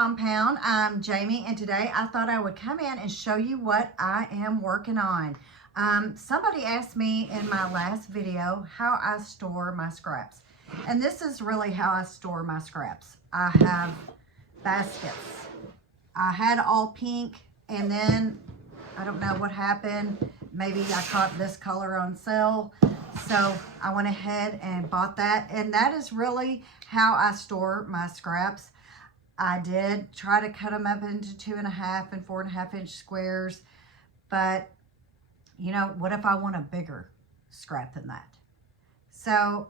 Compound. I'm Jamie, and today I thought I would come in and show you what I am working on. Somebody asked me in my last video how I store my scraps, and this is really how I store my scraps. I have baskets. I had all pink, and then I don't know what happened. Maybe I caught this color on sale, so I went ahead and bought that, and that is really how I store my scraps. I did try to cut them up into 2.5 and 4.5 inch squares, but you know, what if I want a bigger scrap than that? So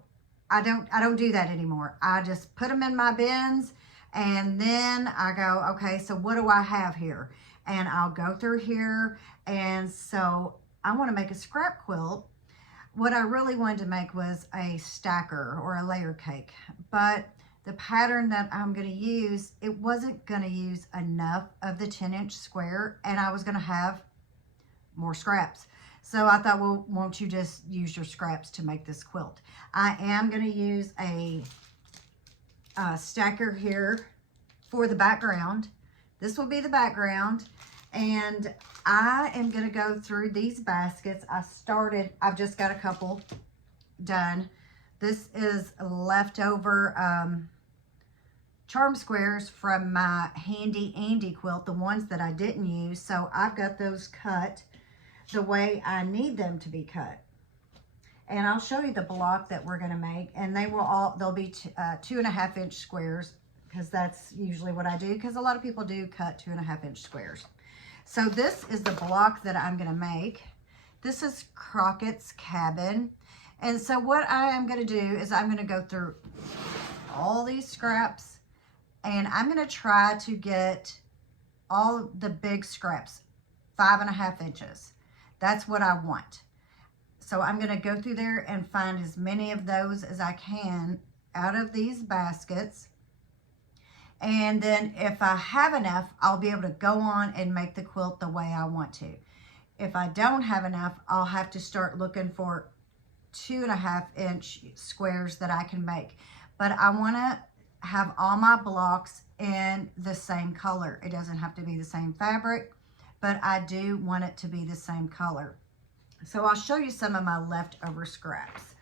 I don't do that anymore. I just put them in my bins, and then I go, okay, so what do I have here? And I'll go through here, and so I want to make a scrap quilt. What I really wanted to make was a stacker or a layer cake, but the pattern that I'm going to use, it wasn't going to use enough of the 10-inch square, and I was going to have more scraps. So I thought, well, won't you just use your scraps to make this quilt? I am going to use a stacker here for the background. This will be the background, and I am going to go through these baskets. I've just got a couple done. This is leftover charm squares from my Handy Andy quilt, the ones that I didn't use. So I've got those cut the way I need them to be cut. And I'll show you the block that we're going to make. And they'll be 2.5 inch squares, because that's usually what I do, because a lot of people do cut 2.5 inch squares. So this is the block that I'm going to make. This is Crockett's Cabin. And so what I am going to do is I'm going to go through all these scraps, and I'm going to try to get all the big scraps, 5.5 inches. That's what I want. So I'm going to go through there and find as many of those as I can out of these baskets. And then if I have enough, I'll be able to go on and make the quilt the way I want to. If I don't have enough, I'll have to start looking for 2.5 inch squares that I can make. But I want to have all my blocks in the same color. It doesn't have to be the same fabric, but I do want it to be the same color. So I'll show you some of my leftover scraps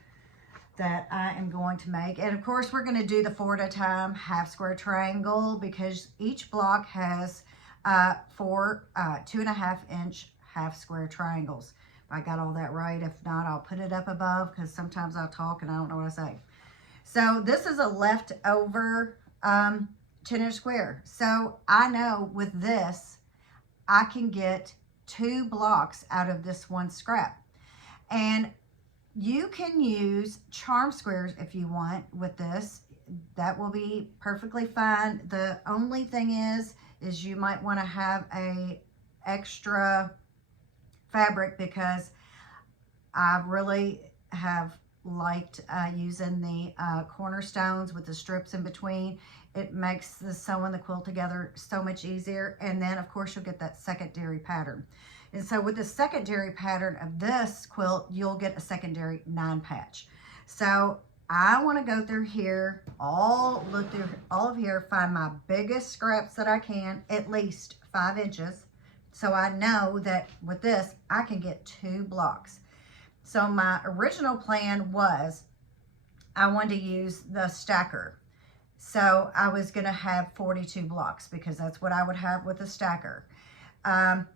that I am going to make. And of course, we're going to do the 4 at a time half square triangle, because each block has 4 2.5 inch half square triangles. I got all that right. If not, I'll put it up above, because sometimes I'll talk and I don't know what I say. So this is a leftover 10-inch square. So I know with this, I can get 2 blocks out of this one scrap. And you can use charm squares if you want with this. That will be perfectly fine. The only thing is you might want to have a extra fabric, because I really have liked using the cornerstones with the strips in between. It makes the sewing the quilt together so much easier. And then of course you'll get that secondary pattern. And so with the secondary pattern of this quilt, you'll get a secondary 9 patch. So I want to go through here, look through all of here, find my biggest scraps that I can, at least 5 inches. So I know that with this, I can get 2 blocks. So my original plan was I wanted to use the stacker. So I was going to have 42 blocks, because that's what I would have with a stacker.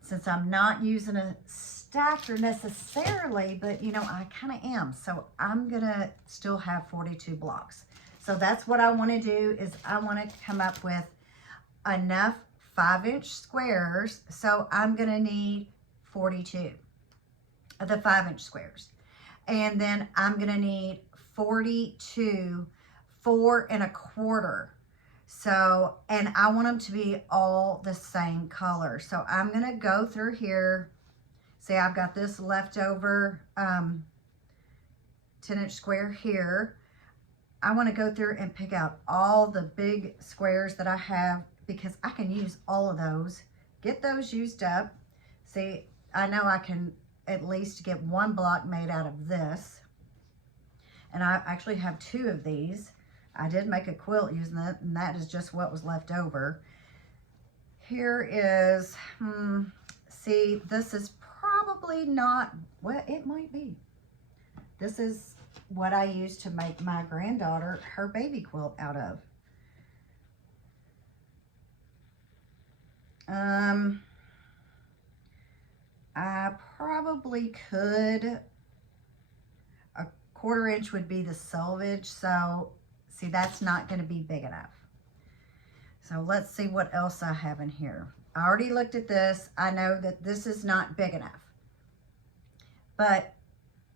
Since I'm not using a stacker necessarily, but you know, I kind of am. So I'm going to still have 42 blocks. So that's what I want to do, is I want to come up with enough 5-inch squares. So I'm going to need 42 of the 5-inch squares. And then I'm going to need 42 4 1/4. So, and I want them to be all the same color. So I'm going to go through here. See, I've got this leftover 10-inch square here. I want to go through and pick out all the big squares that I have, because I can use all of those, get those used up. See, I know I can at least get 1 block made out of this. And I actually have 2 of these. I did make a quilt using that, and that is just what was left over. Here is, see, this is probably not, well, it might be. This is what I used to make my granddaughter her baby quilt out of. I probably could, a 1/4 inch would be the selvage, so see, that's not going to be big enough. So let's see what else I have in here. I already looked at this. I know that this is not big enough, but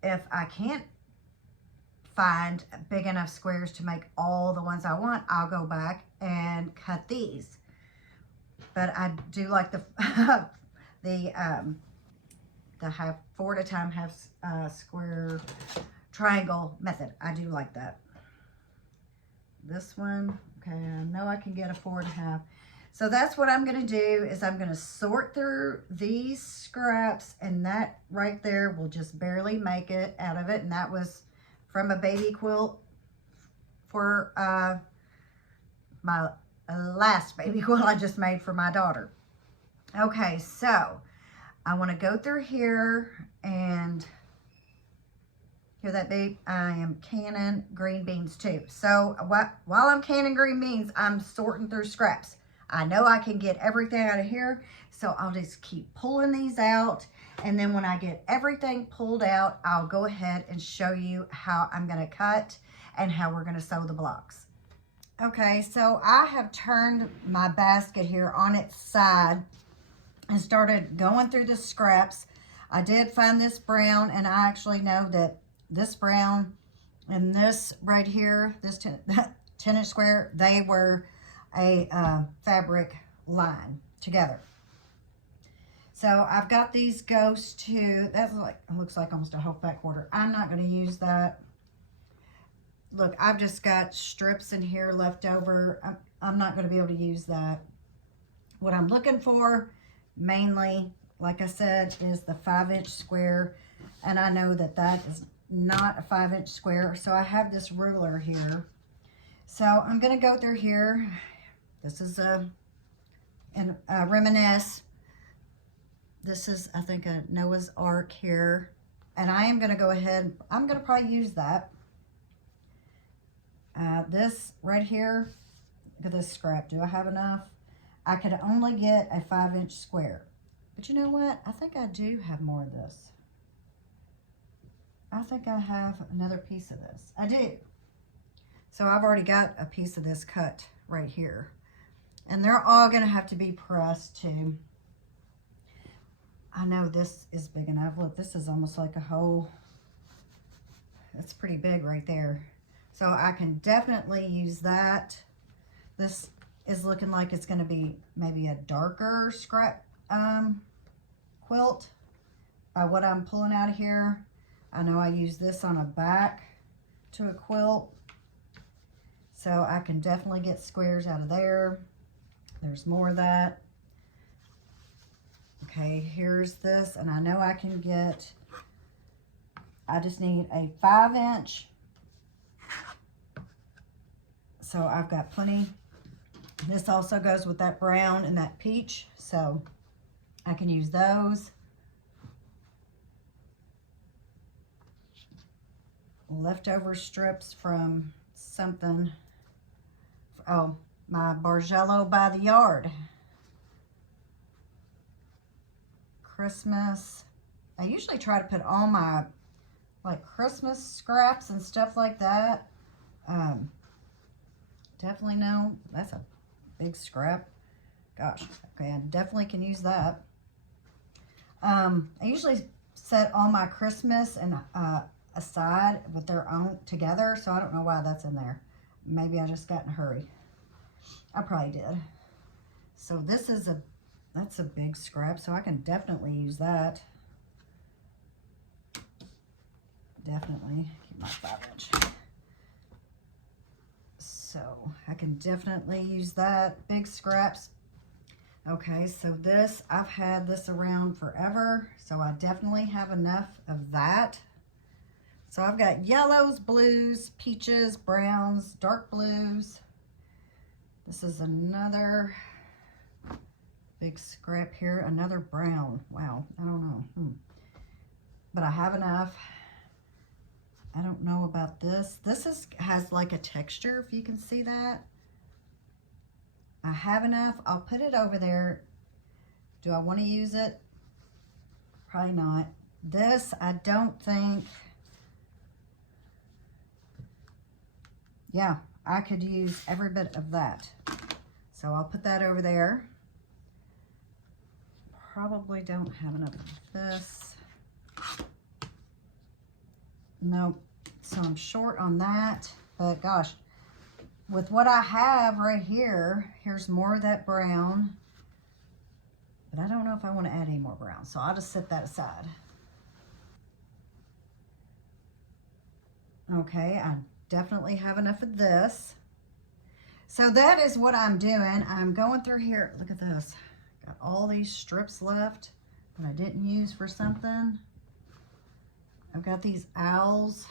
if I can't find big enough squares to make all the ones I want, I'll go back and cut these. But I do like the the half 4 at a time, half square triangle method. I do like that. This one, okay, I know I can get a 4 1/2. So that's what I'm going to do, is I'm going to sort through these scraps, and that right there will just barely make it out of it. And that was from a baby quilt for my last baby quilt I just made for my daughter. Okay, so I want to go through here, and hear that, babe? I am canning green beans too. So while I'm canning green beans, I'm sorting through scraps. I know I can get everything out of here, so I'll just keep pulling these out. And then when I get everything pulled out, I'll go ahead and show you how I'm going to cut and how we're going to sew the blocks. Okay, so I have turned my basket here on its side and started going through the scraps. I did find this brown, and I actually know that this brown and this right here, this 10-inch square, they were a fabric line together. So I've got these ghosts too. That's like, it looks like almost a whole fat quarter. I'm not going to use that. Look, I've just got strips in here left over. I'm not going to be able to use that. What I'm looking for mainly, like I said, is the 5-inch square. And I know that that is not a 5-inch square. So I have this ruler here. So I'm going to go through here. This is a reminisce. This is, I think, a Noah's Ark here. And I am going to go ahead, I'm going to probably use that. This right here, look at this scrap. Do I have enough? I could only get a 5-inch square. But you know what? I think I do have more of this. I think I have another piece of this. I do. So I've already got a piece of this cut right here. And they're all going to have to be pressed too. I know this is big enough. Look, this is almost like a whole, that's pretty big right there. So I can definitely use that. This is looking like it's going to be maybe a darker scrap quilt. What I'm pulling out of here, I know I use this on a back to a quilt. So I can definitely get squares out of there. There's more of that. Okay, here's this, and I know I can get, I just need a 5-inch. So I've got plenty. This also goes with that brown and that peach, so I can use those. Leftover strips from something. Oh, my Bargello by the yard. Christmas. I usually try to put all my like Christmas scraps and stuff like that. Definitely know that's a big scrap. Gosh, okay, I definitely can use that. I usually set all my Christmas and aside with their own together, so I don't know why that's in there. Maybe I just got in a hurry. I probably did. So this is that's a big scrap, so I can definitely use that. Definitely keep my 5-inch. So I can definitely use that. Big scraps. Okay, so this, I've had this around forever, so I definitely have enough of that. So I've got yellows, blues, peaches, browns, dark blues. This is another Big scrap here. Another brown. Wow, I don't know. But I have enough. I don't know about this. This has like a texture, if you can see that. I have enough. I'll put it over there. Do I want to use it? Probably not. This, I don't think. Yeah, I could use every bit of that. So I'll put that over there. Probably don't have enough of this. Nope. So I'm short on that. But gosh, with what I have right here, here's more of that brown. But I don't know if I want to add any more brown. So I'll just set that aside. Okay, I definitely have enough of this. So that is what I'm doing. I'm going through here. Look at this. Got all these strips left that I didn't use for something. I've got these owls.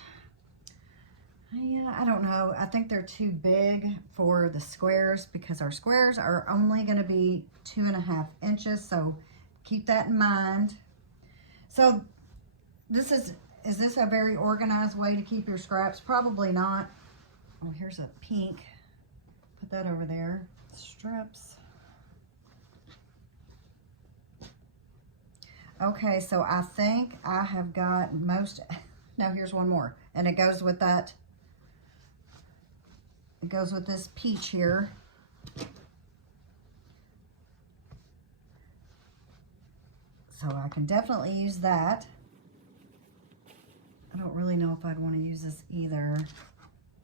Yeah, I don't know. I think they're too big for the squares because our squares are only going to be 2.5 inches. So keep that in mind. So this is this a very organized way to keep your scraps? Probably not. Oh, here's a pink. Put that over there. Strips. Okay, so I think I have got most. Now here's one more, and it goes with that. It goes with this peach here. So I can definitely use that. I don't really know if I'd want to use this either,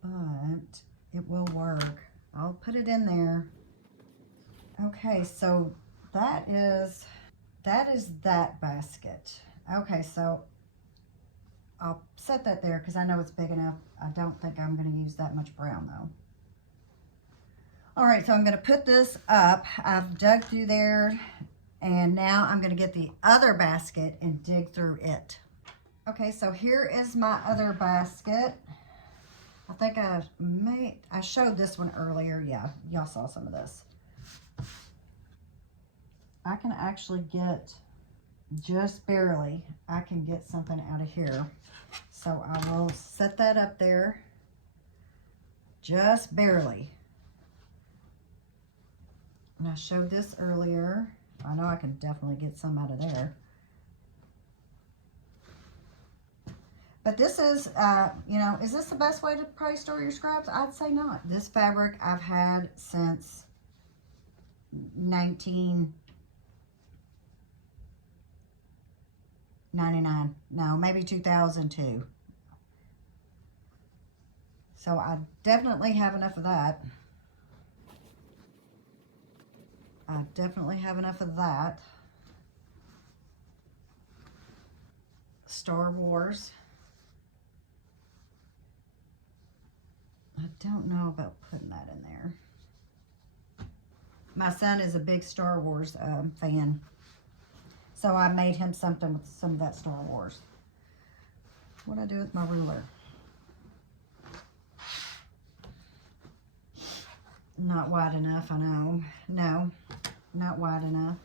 but it will work. I'll put it in there. Okay, so that is that basket. Okay, so I'll set that there because I know it's big enough. I don't think I'm going to use that much brown though. All right, so I'm going to put this up. I've dug through there, and now I'm going to get the other basket and dig through it. Okay, so here is my other basket. I think I showed this one earlier. Yeah, y'all saw some of this. I can actually get, just barely, I can get something out of here. So I will set that up there, just barely. And I showed this earlier. I know I can definitely get some out of there. But this is, you know, is this the best way to probably store your scraps? I'd say not. This fabric I've had since 1999. No, maybe 2002. So I definitely have enough of that. I definitely have enough of that. Star Wars. I don't know about putting that in there. My son is a big Star Wars fan. So I made him something with some of that Star Wars. What'd I do with my ruler? Not wide enough, I know. No, not wide enough.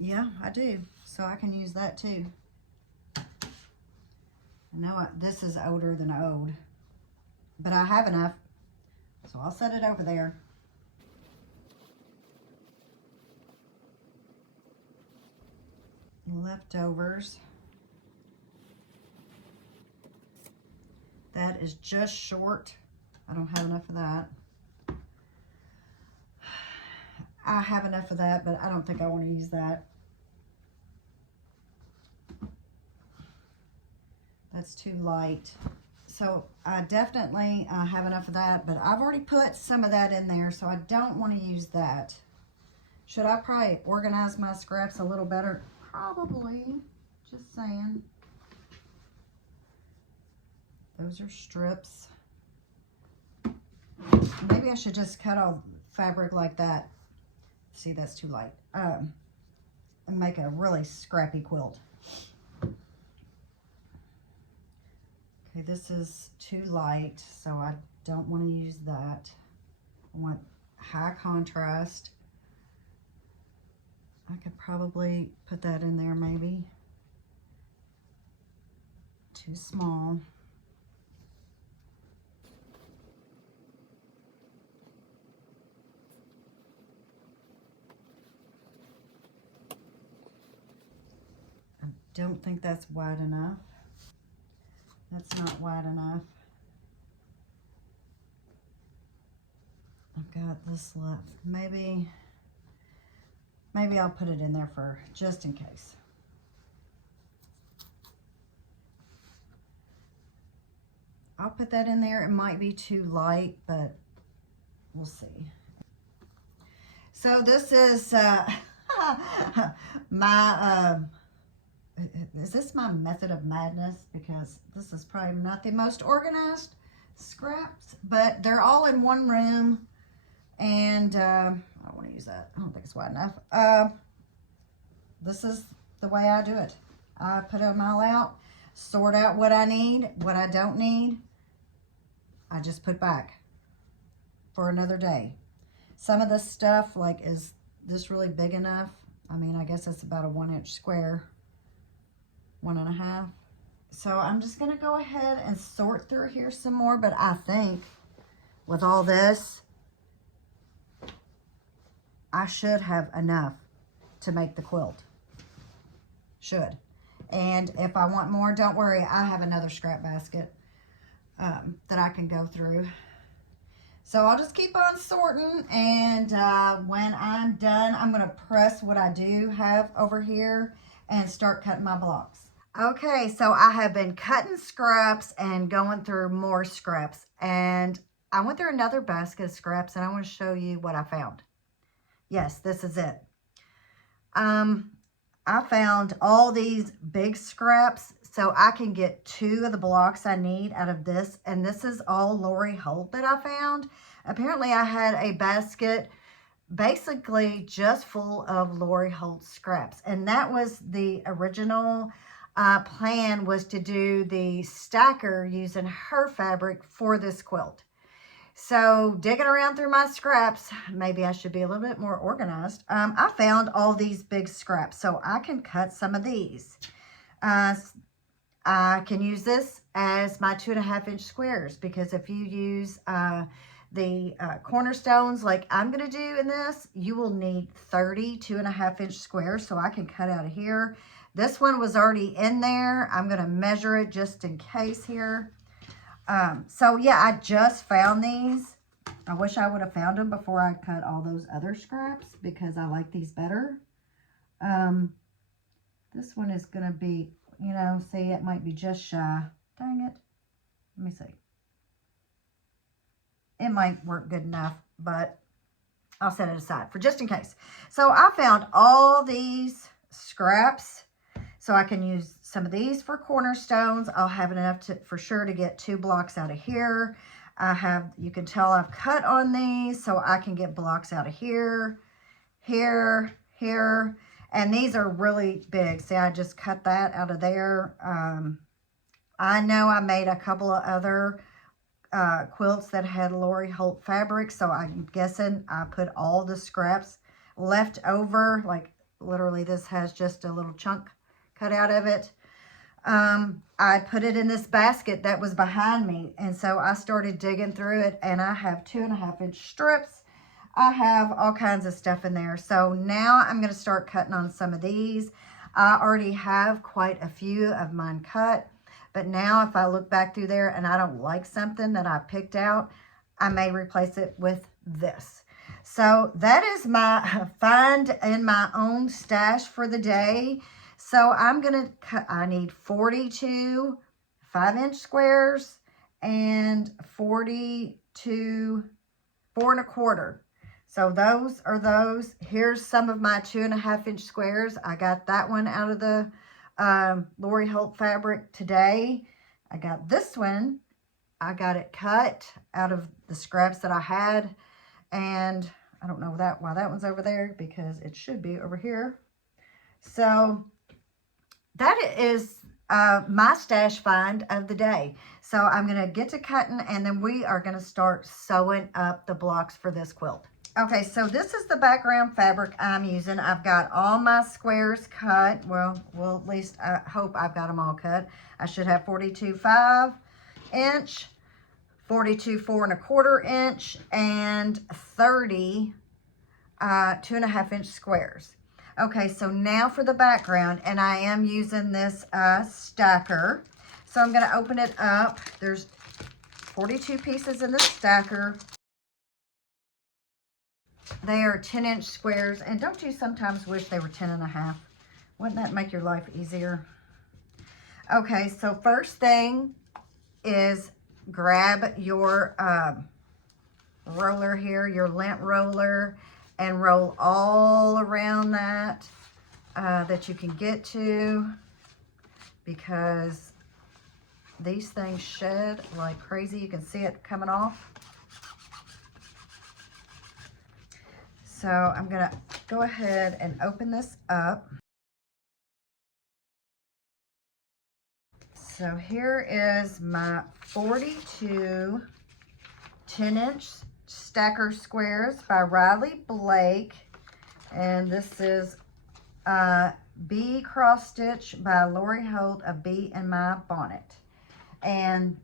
Yeah, I do. So I can use that too. I know this is older than old, but I have enough. So I'll set it over there. Leftovers. That is just short. I don't have enough of that. I have enough of that, but I don't think I want to use that. That's too light. So I definitely have enough of that, but I've already put some of that in there, so I don't want to use that. Should I probably organize my scraps a little better? Probably. Just saying. Those are strips. Maybe I should just cut all fabric like that. See, that's too light. And make a really scrappy quilt. Okay, this is too light, so I don't want to use that. I want high contrast. I could probably put that in there maybe. Too small. I don't think that's wide enough. That's not wide enough. I've got this left. Maybe I'll put it in there for just in case. I'll put that in there. It might be too light, but we'll see. So this is my, is this my method of madness? Because this is probably not the most organized scraps, but they're all in one room. And I don't want to use that. I don't think it's wide enough. This is the way I do it. I put them all out, sort out what I need, what I don't need. I just put back for another day. Some of this stuff, like, is this really big enough? I mean, I guess it's about a 1-inch square, 1.5. So I'm just gonna go ahead and sort through here some more, but I think with all this, I should have enough to make the quilt. Should. And if I want more, don't worry, I have another scrap basket that I can go through. So I'll just keep on sorting, and when I'm done, I'm going to press what I do have over here and start cutting my blocks. Okay, so I have been cutting scraps and going through more scraps, and I went through another basket of scraps, and I want to show you what I found. Yes, this is it. I found all these big scraps, so I can get 2 of the blocks I need out of this, and this is all Lori Holt that I found. Apparently, I had a basket basically just full of Lori Holt scraps, and that was the original plan, was to do the stacker using her fabric for this quilt. So digging around through my scraps, maybe I should be a little bit more organized. I found all these big scraps, so I can cut some of these. I can use this as my 2.5-inch squares, because if you use the cornerstones like I'm going to do in this, you will need 30 2.5-inch squares, so I can cut out of here. This one was already in there. I'm going to measure it just in case here. So yeah, I just found these. I wish I would have found them before I cut all those other scraps, because I like these better. This one is going to be, you know, see, it might be just shy. Dang it. Let me see. It might work good enough, but I'll set it aside for just in case. So I found all these scraps, so I can use some of these for cornerstones. I'll have enough to, for sure, to get 2 blocks out of here. I have, you can tell I've cut on these, so I can get blocks out of here, here, here. And these are really big. See, I just cut that out of there. I know I made a couple of other quilts that had Lori Holt fabric, so I'm guessing I put all the scraps left over. Like, literally, this has just a little chunk cut out of it. I put it in this basket that was behind me, and so I started digging through it, and I have 2.5-inch strips. I have all kinds of stuff in there. So now I'm going to start cutting on some of these. I already have quite a few of mine cut, but now if I look back through there and I don't like something that I picked out, I may replace it with this. So that is my find in my own stash for the day. So I'm going to cut, I need 42 5-inch squares and 42 4.25. So those are those. Here's some of my 2.5-inch squares. I got that one out of the Lori Holt fabric today. I got this one. I got it cut out of the scraps that I had. And I don't know why that one's over there, because it should be over here. So that is my stash find of the day. So I'm going to get to cutting, and then we are going to start sewing up the blocks for this quilt. Okay, so this is the background fabric I'm using. I've got all my squares cut. Well, at least I hope I've got them all cut. I should have 42.5 inch, 42 4¼ inch, and 30 2.5 inch squares. Okay, so now for the background, and I am using this stacker. So I'm going to open it up. There's 42 pieces in the stacker. They are 10-inch squares, and don't you sometimes wish they were 10.5? Wouldn't that make your life easier? Okay, so first thing is grab your roller here, your lint roller, and roll all around that that you can get to, because these things shed like crazy. You can see it coming off. So I'm gonna go ahead and open this up. So here is my 42 10-inch stacker squares by Riley Blake, and this is Bee Cross Stitch by Lori Holt, A Bee in My Bonnet. And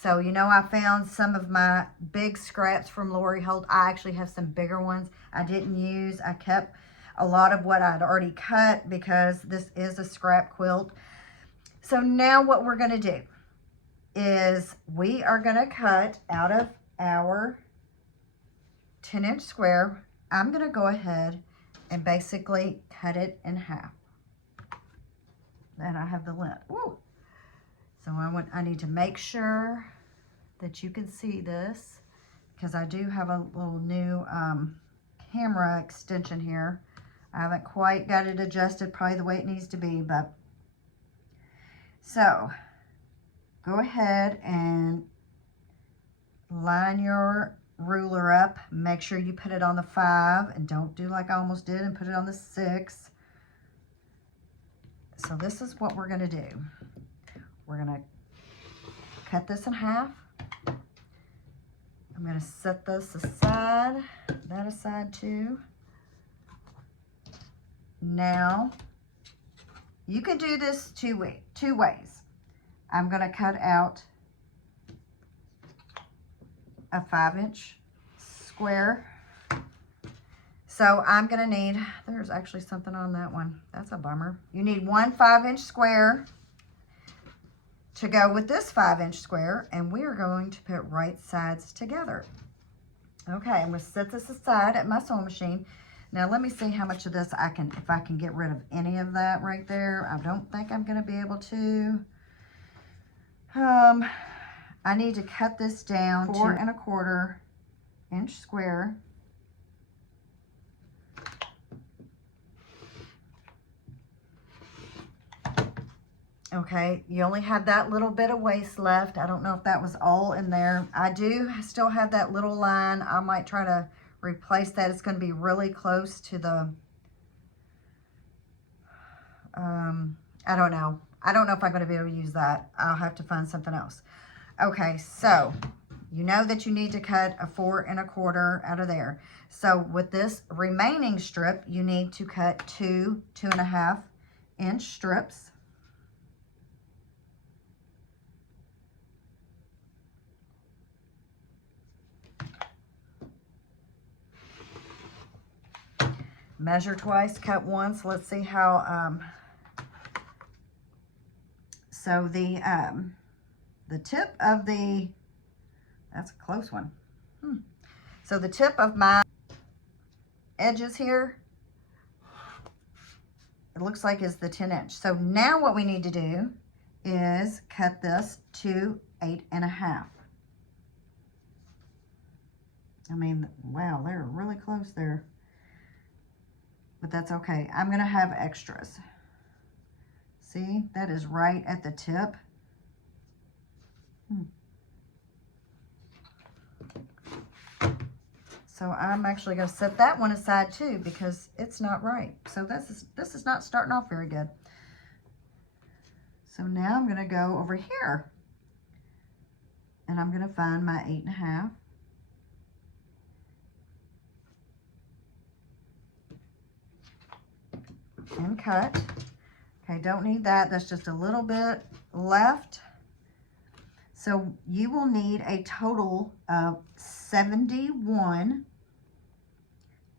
so, you know, I found some of my big scraps from Lori Holt. I actually have some bigger ones I didn't use. I kept a lot of what I'd already cut because this is a scrap quilt. So now what we're going to do is we are going to cut out of our 10-inch square. I'm going to go ahead and basically cut it in half. And I have the lint. Woo! So I need to make sure that you can see this, because I do have a little new camera extension here. I haven't quite got it adjusted probably the way it needs to be, but so go ahead and line your ruler up. Make sure you put it on the 5 and don't do like I almost did and put it on the 6. So this is what we're going to do. We're going to cut this in half. I'm going to set this aside, that aside too. Now, you can do this two ways. I'm going to cut out a 5-inch square. So I'm going to need, there's actually something on that one. That's a bummer. You need one 5-inch square to go with this 5-inch square, and we are going to put right sides together. Okay, I'm going to set this aside at my sewing machine. Now let me see how much of this if I can get rid of any of that right there. I don't think I'm going to be able to. I need to cut this down to 4¼ inch square. Okay, you only have that little bit of waste left. I don't know if that was all in there. I do still have that little line. I might try to replace that. It's going to be really close to the, I don't know. I don't know if I'm going to be able to use that. I'll have to find something else. Okay, so you know that you need to cut a 4¼ out of there. So with this remaining strip, you need to cut 2 2.5 inch strips. Measure twice, cut once. Let's see how, so the tip of the, that's a close one. So the tip of my edges here, it looks like is the 10-inch. So now what we need to do is cut this to 8.5. I mean, wow, they're really close there. But that's okay. I'm going to have extras. See, that is right at the tip. So I'm actually going to set that one aside too, because it's not right. So this is not starting off very good. So now I'm going to go over here and I'm going to find my 8.5. And cut. Okay, don't need that. That's just a little bit left. So you will need a total of 71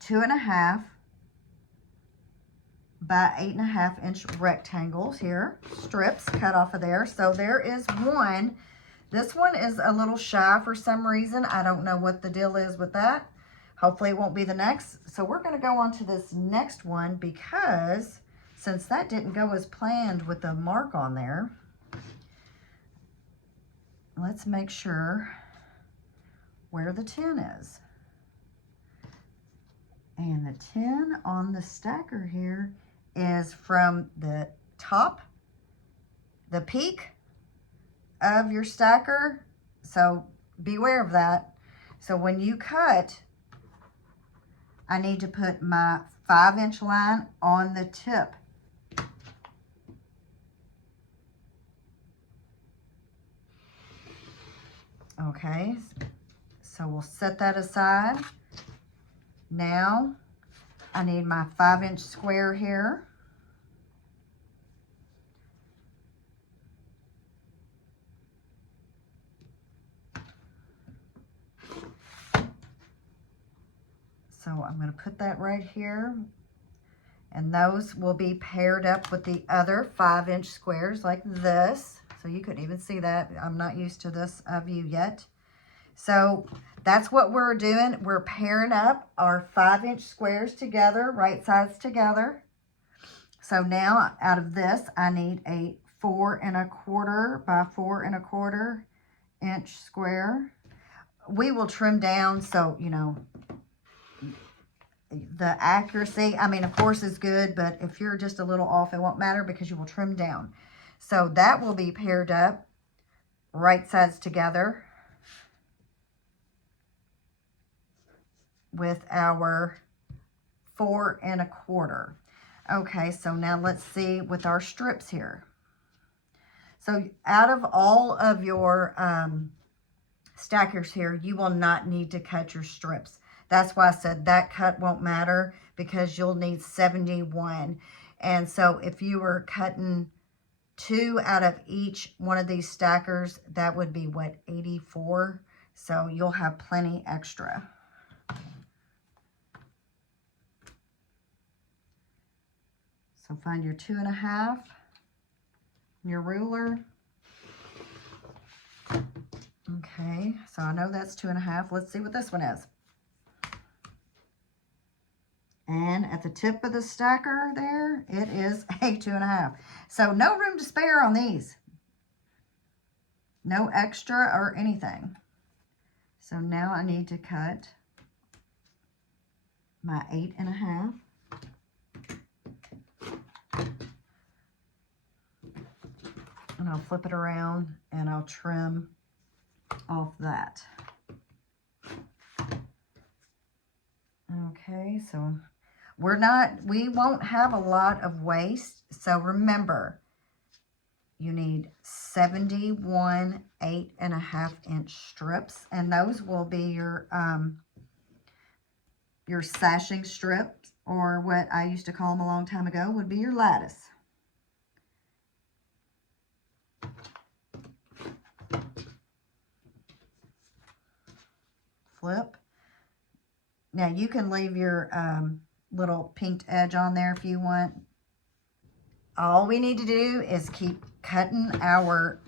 2.5 by 8.5 inch rectangles here, strips cut off of there. So there is one. This one is a little shy for some reason. I don't know what the deal is with that. Hopefully it won't be the next. So we're going to go on to this next one because since that didn't go as planned with the mark on there, let's make sure where the 10 is. And the 10 on the stacker here is from the top, the peak of your stacker. So beware of that. So when you cut, I need to put my 5-inch line on the tip. Okay, so we'll set that aside. Now I need my 5-inch square here. So I'm going to put that right here. And those will be paired up with the other 5-inch squares like this. So you couldn't even see that. I'm not used to this view yet. So that's what we're doing. We're pairing up our 5-inch squares together, right sides together. So now out of this, I need a 4¼ by 4¼ inch square. We will trim down so, you know, the accuracy, I mean, of course, is good, but if you're just a little off, it won't matter because you will trim down. So that will be paired up, right sides together, with our 4¼ Okay, so now let's see with our strips here. So out of all of your stackers here, you will not need to cut your strips. That's why I said that cut won't matter because you'll need 71. And so if you were cutting 2 out of each one of these stackers, that would be what, 84? So you'll have plenty extra. So find your 2.5, your ruler. Okay, so I know that's 2.5. Let's see what this one is. And at the tip of the stacker there, it is a 2.5. So no room to spare on these. No extra or anything. So now I need to cut my 8.5. And I'll flip it around and I'll trim off that. Okay, so we won't have a lot of waste. So remember, you need 71 8.5 inch strips, and those will be your sashing strips, or what I used to call them a long time ago would be your lattice. Flip. Now you can leave your little pinked edge on there if you want. All we need to do is keep cutting our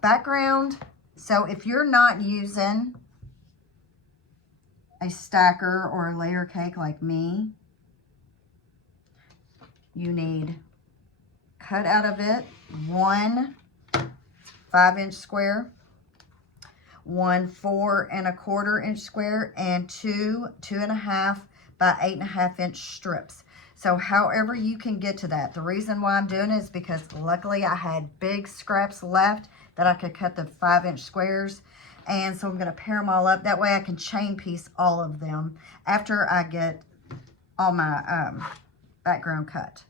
background. So if you're not using a stacker or a layer cake like me, you need cut out of it 1 5-inch square, 1 4¼ inch square, and 2 2.5 by 8.5 inch strips. So however you can get to that. The reason why I'm doing it is because luckily I had big scraps left that I could cut the 5-inch squares. And so I'm going to pair them all up. That way I can chain piece all of them after I get all my background cut.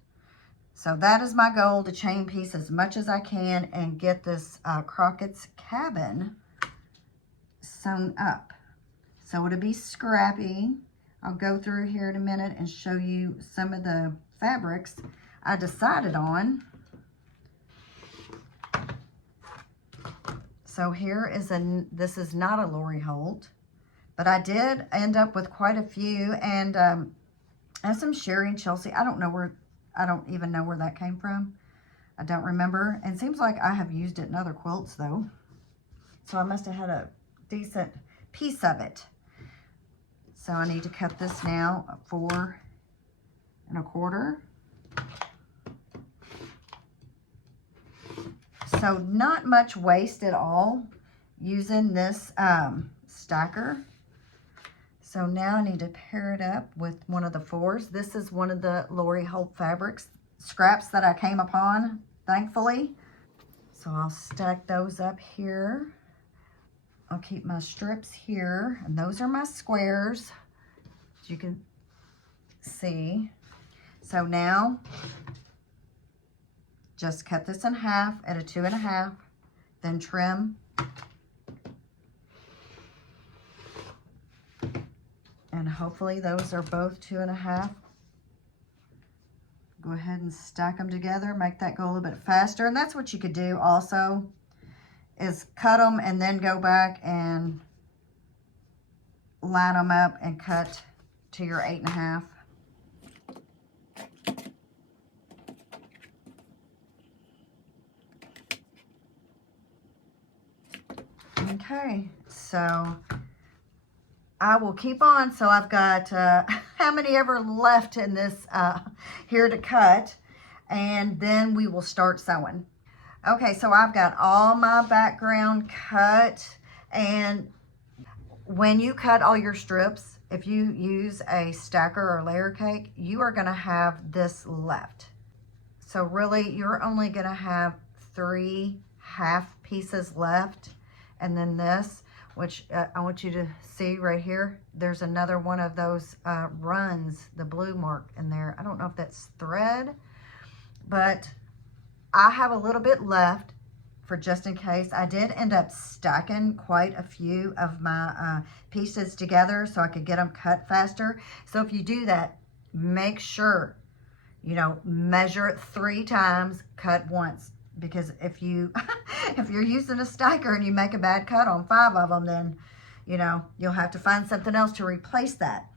So that is my goal, to chain piece as much as I can and get this Crockett's Cabin sewn up. So it'll be scrappy. I'll go through here in a minute and show you some of the fabrics I decided on. So here is this is not a Lori Holt, but I did end up with quite a few, and I have some Sherry and Chelsea. I don't even know where that came from. I don't remember. And it seems like I have used it in other quilts though. So I must have had a decent piece of it. So I need to cut this now 4 1/4. So not much waste at all using this stacker. So now I need to pair it up with one of the 4s. This is one of the Lori Holt fabrics scraps that I came upon, thankfully. So I'll stack those up here. I'll keep my strips here, and those are my squares, as you can see. So now, just cut this in half at a 2 1/2, then trim. And hopefully those are both 2 1/2. Go ahead and stack them together, make that go a little bit faster. And that's what you could do also, is cut them and then go back and line them up and cut to your 8 1/2. Okay, so I will keep on. So I've got how many ever left in this here to cut, and then we will start sewing. Okay, so I've got all my background cut, and when you cut all your strips, if you use a stacker or layer cake, you are going to have this left. So really, you're only going to have 3 half pieces left, and then this, which I want you to see right here. There's another one of those runs, the blue mark in there. I don't know if that's thread, but I have a little bit left for just in case. I did end up stacking quite a few of my pieces together so I could get them cut faster. So if you do that, make sure, you know, measure it 3 times, cut once. Because if you if you're using a stacker and you make a bad cut on 5 of them, then, you know, you'll have to find something else to replace that.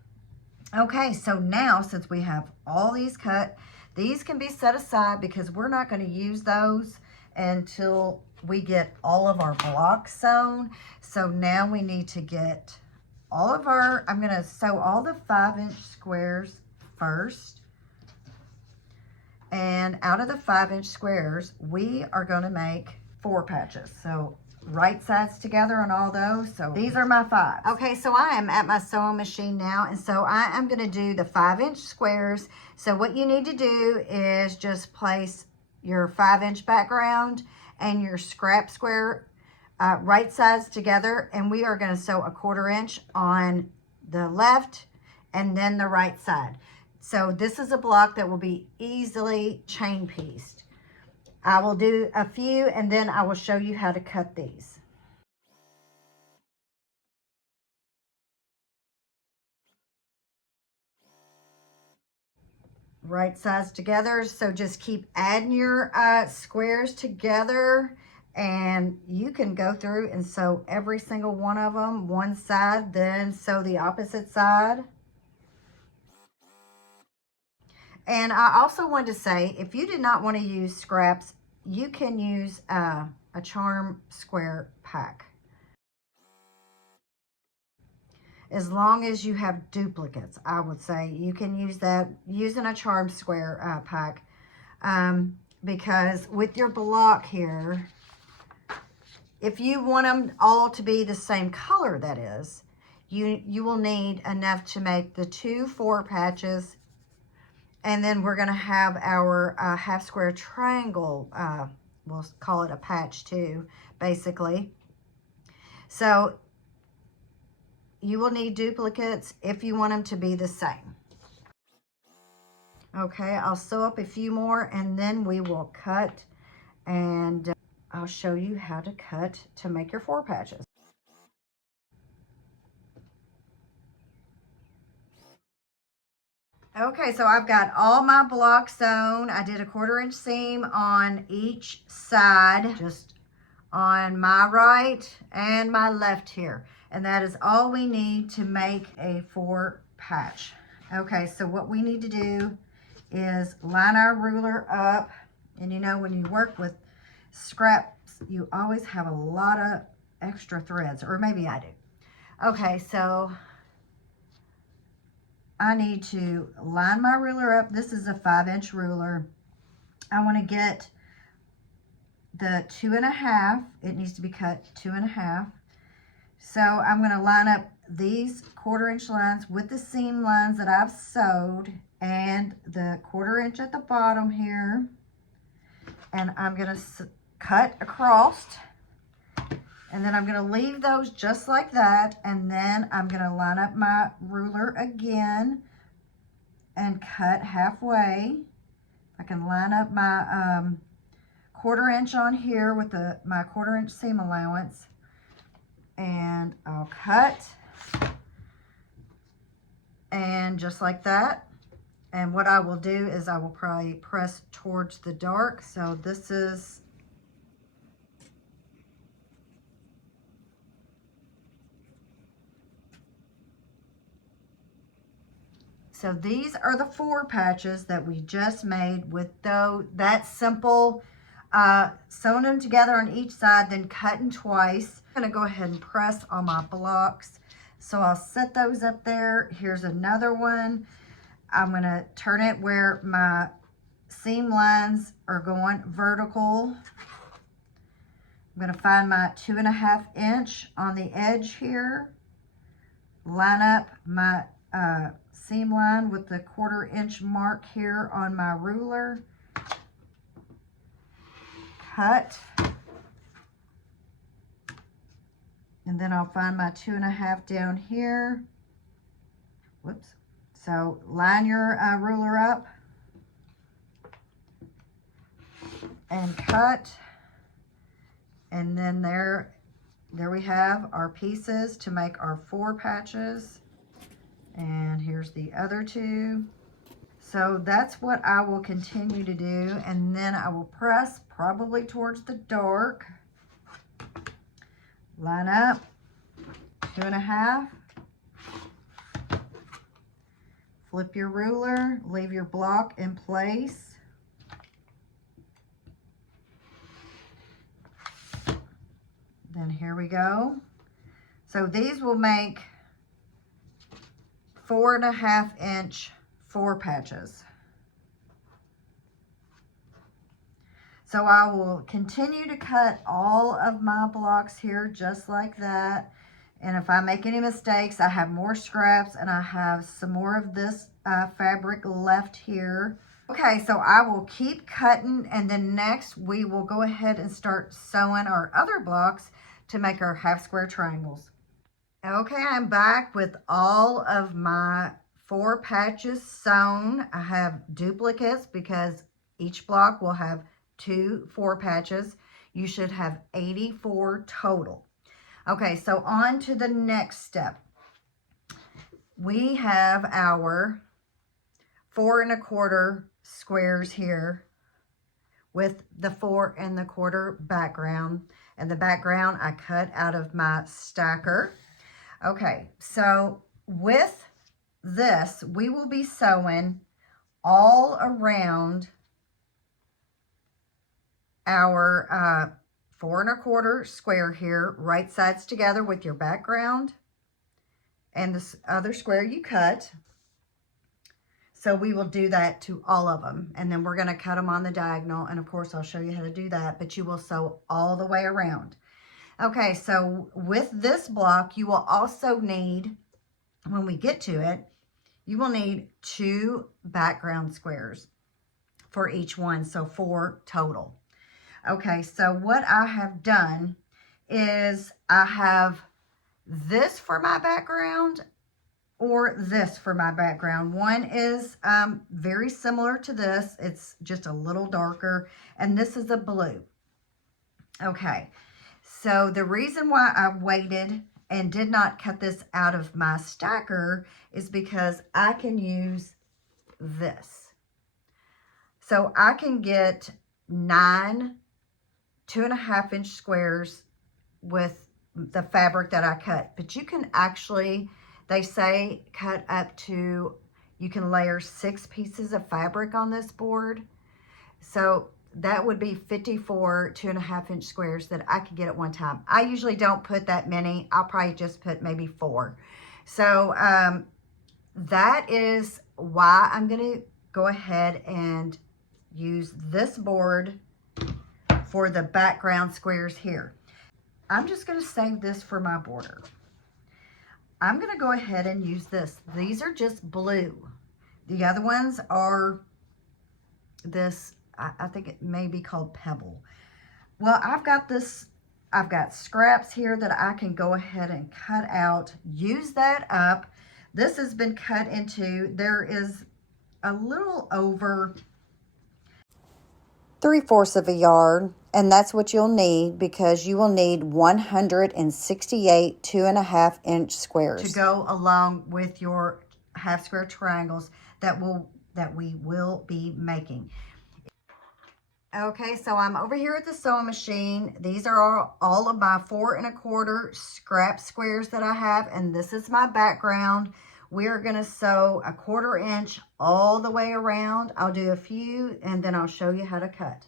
Okay, so now since we have all these cut, these can be set aside because we're not going to use those until we get all of our blocks sewn. So now we need to get all of our, I'm going to sew all the 5-inch squares first. And out of the 5-inch squares, we are going to make 4 patches. So right sides together on all those. So these are my 5. Okay, so I am at my sewing machine now, and so I am going to do the 5-inch squares. So what you need to do is just place your 5-inch background and your scrap square right sides together, and we are going to sew a 1/4 inch on the left and then the right side. So this is a block that will be easily chain pieced. I will do a few and then I will show you how to cut these. Right sides together, so just keep adding your squares together, and you can go through and sew every single one of them one side, then sew the opposite side. And I also wanted to say, if you did not want to use scraps, you can use a charm square pack. As long as you have duplicates, I would say you can use that using a charm square pack. Because with your block here, if you want them all to be the same color, that is, you will need enough to make the 2 4 patches. And then we're going to have our half square triangle. We'll call it a patch too, basically. So you will need duplicates if you want them to be the same. Okay, I'll sew up a few more and then we will cut, and I'll show you how to cut to make your 4 patches. Okay, so I've got all my blocks sewn. I did a 1/4 inch seam on each side, just on my right and my left here. And that is all we need to make a 4 patch. Okay, so what we need to do is line our ruler up. And you know, when you work with scraps, you always have a lot of extra threads, or maybe I do. Okay, so I need to line my ruler up. This is a 5-inch ruler. I want to get the 2.5. It needs to be cut 2.5. So I'm going to line up these 1/4 inch lines with the seam lines that I've sewed and the 1/4 inch at the bottom here. And I'm going to cut across. And then I'm going to leave those just like that. And then I'm going to line up my ruler again and cut halfway. I can line up my 1/4 inch on here with my 1/4 inch seam allowance. And I'll cut. And just like that. And what I will do is I will probably press towards the dark. So this is So these are the 4 patches that we just made with that simple, sewing them together on each side, then cutting twice. I'm gonna go ahead and press on my blocks. So I'll set those up there. Here's another one. I'm gonna turn it where my seam lines are going vertical. I'm gonna find my 2.5 inch on the edge here. Line up my seam line with the 1/4 inch mark here on my ruler. Cut. And then I'll find my 2.5 down here. Whoops. So line your ruler up and cut. And then there we have our pieces to make our 4 patches. And here's the other 2. So that's what I will continue to do. And then I will press probably towards the dark. Line up, 2.5. Flip your ruler, leave your block in place. Then here we go. So these will make 4.5 inch 4 patches. So I will continue to cut all of my blocks here just like that. And if I make any mistakes, I have more scraps and I have some more of this fabric left here. Okay, so I will keep cutting, and then next we will go ahead and start sewing our other blocks to make our half square triangles. Okay, I'm back with all of my 4 patches sewn. I have duplicates because each block will have 2 4 patches. You should have 84 total. Okay, so on to the next step. We have our 4 1/4 squares here with the 4 1/4 background. And the background I cut out of my stacker. Okay, so with this, we will be sewing all around our 4 1/4 square here, right sides together with your background and this other square you cut. So we will do that to all of them, and then we're going to cut them on the diagonal, and of course I'll show you how to do that, but you will sew all the way around. Okay, so with this block, you will also need, when we get to it, you will need 2 background squares for each one, so 4 total. Okay, so what I have done is I have this for my background, or this for my background. One is very similar to this. It's just a little darker, and this is a blue. Okay, so the reason why I waited and did not cut this out of my stacker is because I can use this. So I can get 9 2.5-inch squares with the fabric that I cut, but you can actually, they say cut up to, you can layer 6 pieces of fabric on this board. So that would be 54 2.5-inch squares that I could get at one time. I usually don't put that many. I'll probably just put maybe 4. So that is why I'm going to go ahead and use this board for the background squares here. I'm just going to save this for my border. I'm going to go ahead and use this. These are just blue. The other ones are this, I think it may be called Pebble. Well, I've got scraps here that I can go ahead and cut out, use that up. This has been cut into, there is a little over 3/4 of a yard, and that's what you'll need, because you will need 168 2.5-inch squares to go along with your half square triangles that we will be making. Okay, so I'm over here at the sewing machine. These are all of my 4 1/4 scrap squares that I have, and this is my background. We're going to sew 1/4 inch all the way around. I'll do a few, and then I'll show you how to cut.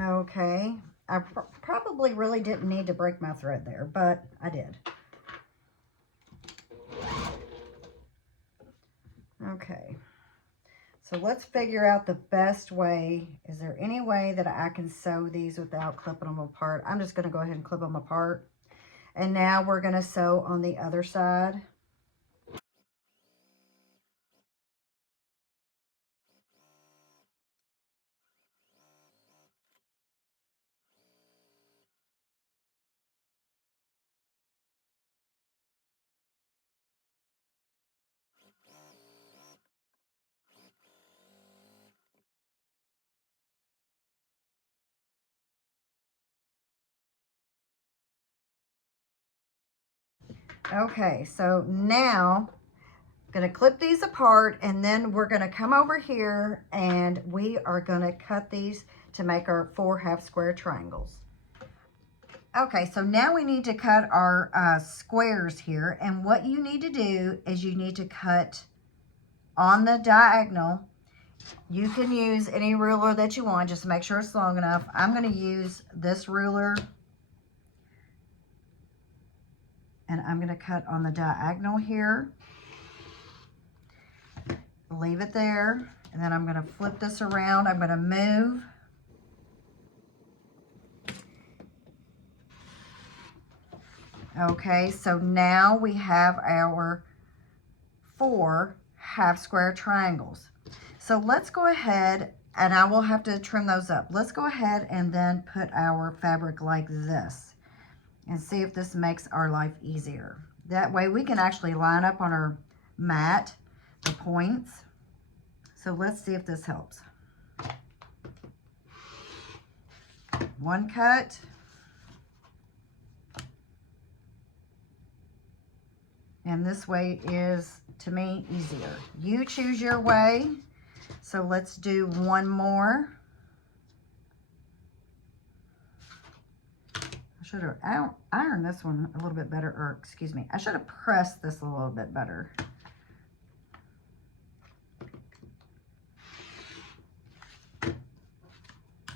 Okay, I probably really didn't need to break my thread there, but I did. Okay, so let's figure out the best way. Is there any way that I can sew these without clipping them apart? I'm just going to go ahead and clip them apart. And now we're going to sew on the other side. Okay, so now I'm going to clip these apart, and then we're going to come over here and we are going to cut these to make our 4 half square triangles. Okay, so now we need to cut our squares here, and what you need to do is you need to cut on the diagonal. You can use any ruler that you want, just make sure it's long enough. I'm going to use this ruler, and I'm going to cut on the diagonal here. Leave it there, and then I'm going to flip this around. I'm going to move. Okay, so now we have our 4 half square triangles. So let's go ahead, and I will have to trim those up. Let's go ahead and then put our fabric like this and see if this makes our life easier. That way we can actually line up on our mat the points. So let's see if this helps. One cut. And this way is, to me, easier. You choose your way. So let's do one more. I should have ironed this one a little bit better, or excuse me, I should have pressed this a little bit better.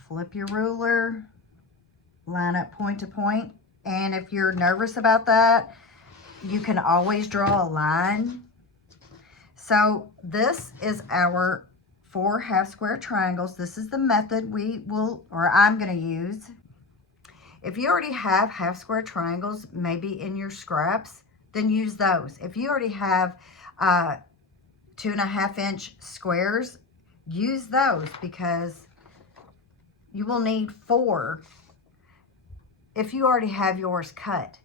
Flip your ruler, line up point to point, and if you're nervous about that, you can always draw a line. So this is our 4 half square triangles. This is the method I'm going to use. If you already have half square triangles, maybe in your scraps, then use those. If you already have 2 2.5 inch squares, use those because you will need 4 if you already have yours cut.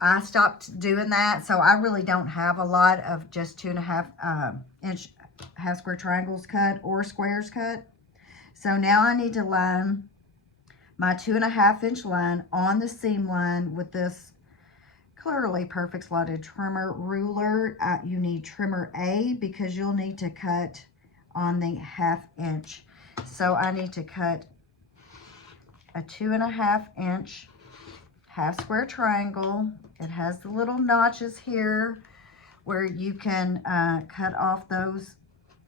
I stopped doing that, so I really don't have a lot of just 2.5 inch half square triangles cut or squares cut. So now I need to line my 2.5 inch line on the seam line with this clearly perfect slotted trimmer ruler. You need trimmer A because you'll need to cut on the 1/2 inch. So I need to cut a 2.5 inch half square triangle. It has the little notches here where you can cut off those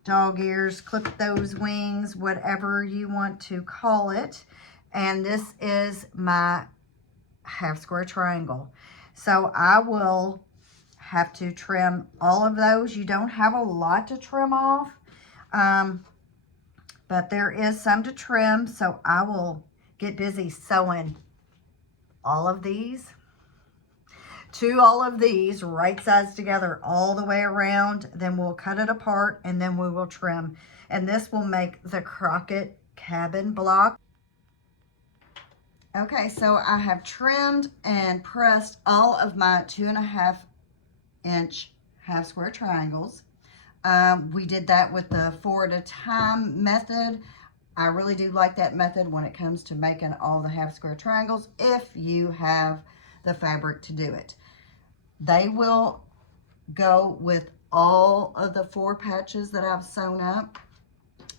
dog ears, clip those wings, whatever you want to call it. And this is my half square triangle. So I will have to trim all of those. You don't have a lot to trim off, but there is some to trim. So I will get busy sewing all of these to all of these right sides together all the way around. Then we'll cut it apart and then we will trim. And this will make the Crockett cabin block. Okay, so I have trimmed and pressed all of my 2.5 inch half square triangles. We did that with the 4 at a time method. I really do like that method when it comes to making all the half square triangles if you have the fabric to do it. They will go with all of the 4 patches that I've sewn up.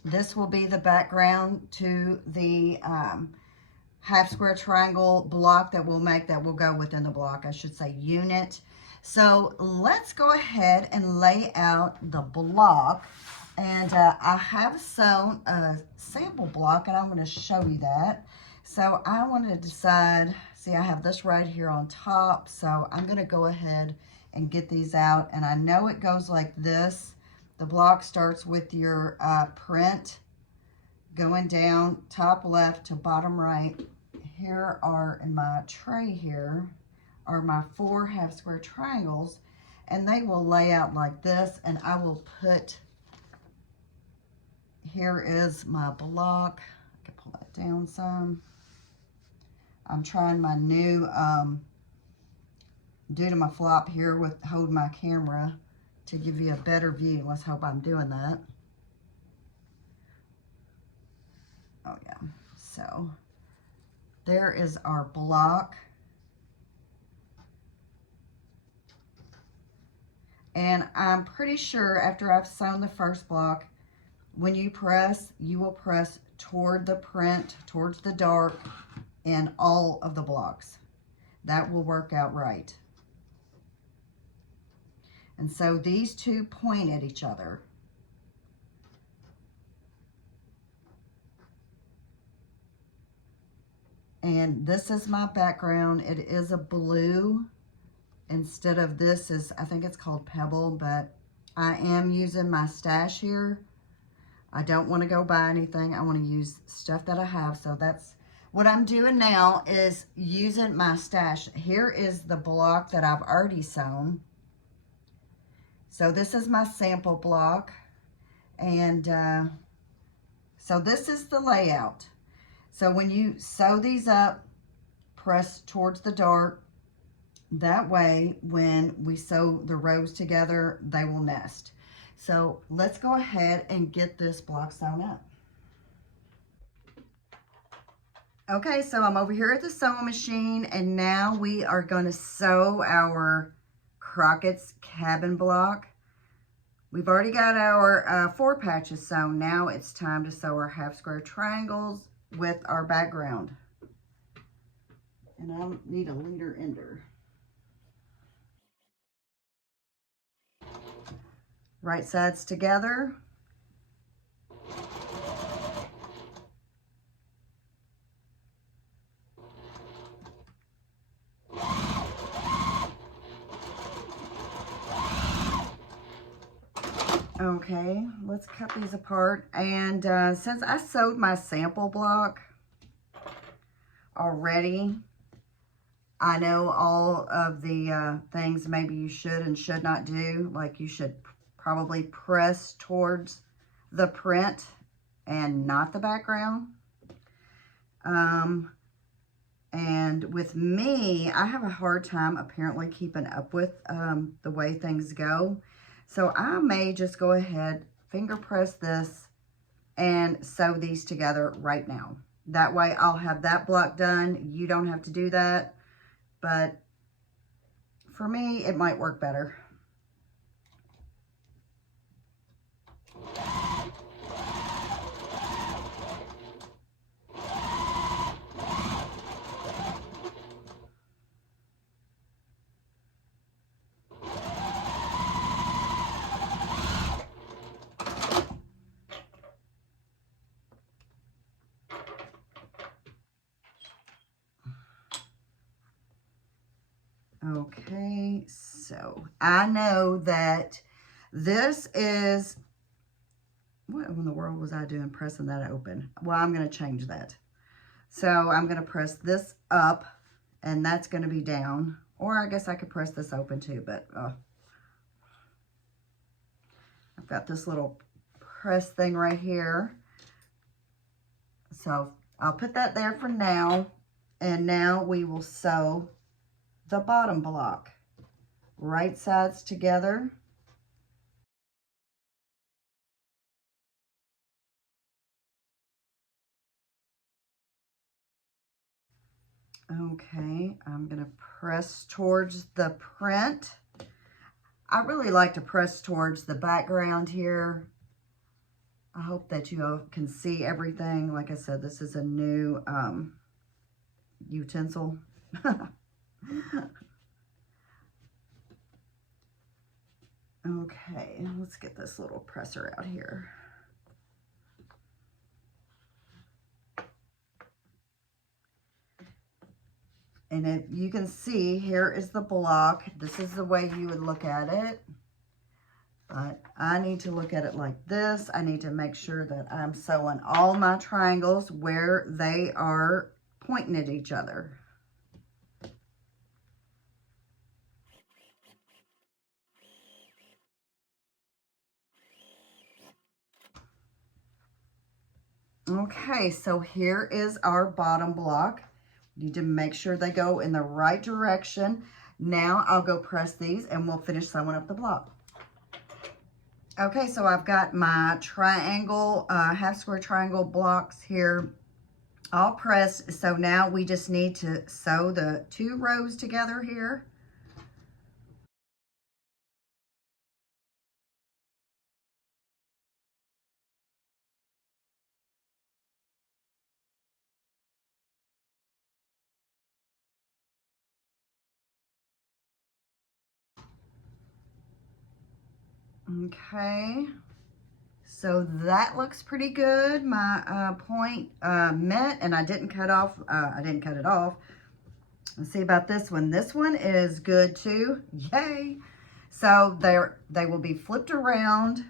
This will be the background to the half square triangle block that we'll make, that will go within the block, I should say unit. So let's go ahead and lay out the block. And I have sewn a sample block and I'm going to show you that. So I want to decide, see, I have this right here on top. So I'm going to go ahead and get these out. And I know it goes like this. The block starts with your print going down top left to bottom right. Here are, in my tray here, are my 4 half square triangles, and they will lay out like this. And I will put, here is my block. I can pull that down some. I'm trying my new, due to my flop here with holding my camera, to give you a better view. Let's hope I'm doing that. Oh yeah, so there is our block. And I'm pretty sure after I've sewn the first block, when you press, you will press toward the print, towards the dark in all of the blocks. That will work out right. And so these two point at each other. And this is my background. It is a blue instead of this is, I think it's called Pebble, but I am using my stash here. I don't want to go buy anything. I want to use stuff that I have. So that's what I'm doing now, is using my stash. Here is the block that I've already sewn. So this is my sample block. And so this is the layout. So when you sew these up, press towards the dark. That way, when we sew the rows together, they will nest. So let's go ahead and get this block sewn up. Okay, so I'm over here at the sewing machine, and now we are going to sew our Crockett's cabin block. We've already got our 4 patches sewn. Now it's time to sew our half square triangles with our background. And I'll need a leader ender. Right sides together. Okay, let's cut these apart. And since I sewed my sample block already, I know all of the things maybe you should and should not do. Like you should probably press towards the print and not the background. And with me, I have a hard time apparently keeping up with the way things go. So I may just go ahead, finger press this, and sew these together right now. That way I'll have that block done. You don't have to do that. But for me, it might work better. Okay, so I know that this is, what in the world was I doing pressing that open? Well, I'm going to change that. So I'm going to press this up, and that's going to be down. Or I guess I could press this open too, but I've got this little press thing right here. So I'll put that there for now. And now we will sew the bottom block. Right sides together. Okay, I'm gonna press towards the print. I really like to press towards the background here. I hope that you can see everything. Like I said, this is a new utensil. Okay, let's get this little presser out here. And if you can see, here is the block. This is the way you would look at it. But I need to look at it like this. I need to make sure that I'm sewing all my triangles where they are pointing at each other. Okay, so here is our bottom block. You need to make sure they go in the right direction. Now I'll go press these and we'll finish sewing up the block. Okay, so I've got my triangle, half square triangle blocks here all pressed. So now we just need to sew the 2 rows together here. Okay, so that looks pretty good. My point met, and I didn't cut it off. Let's see about this one. This one is good too. Yay! So they will be flipped around,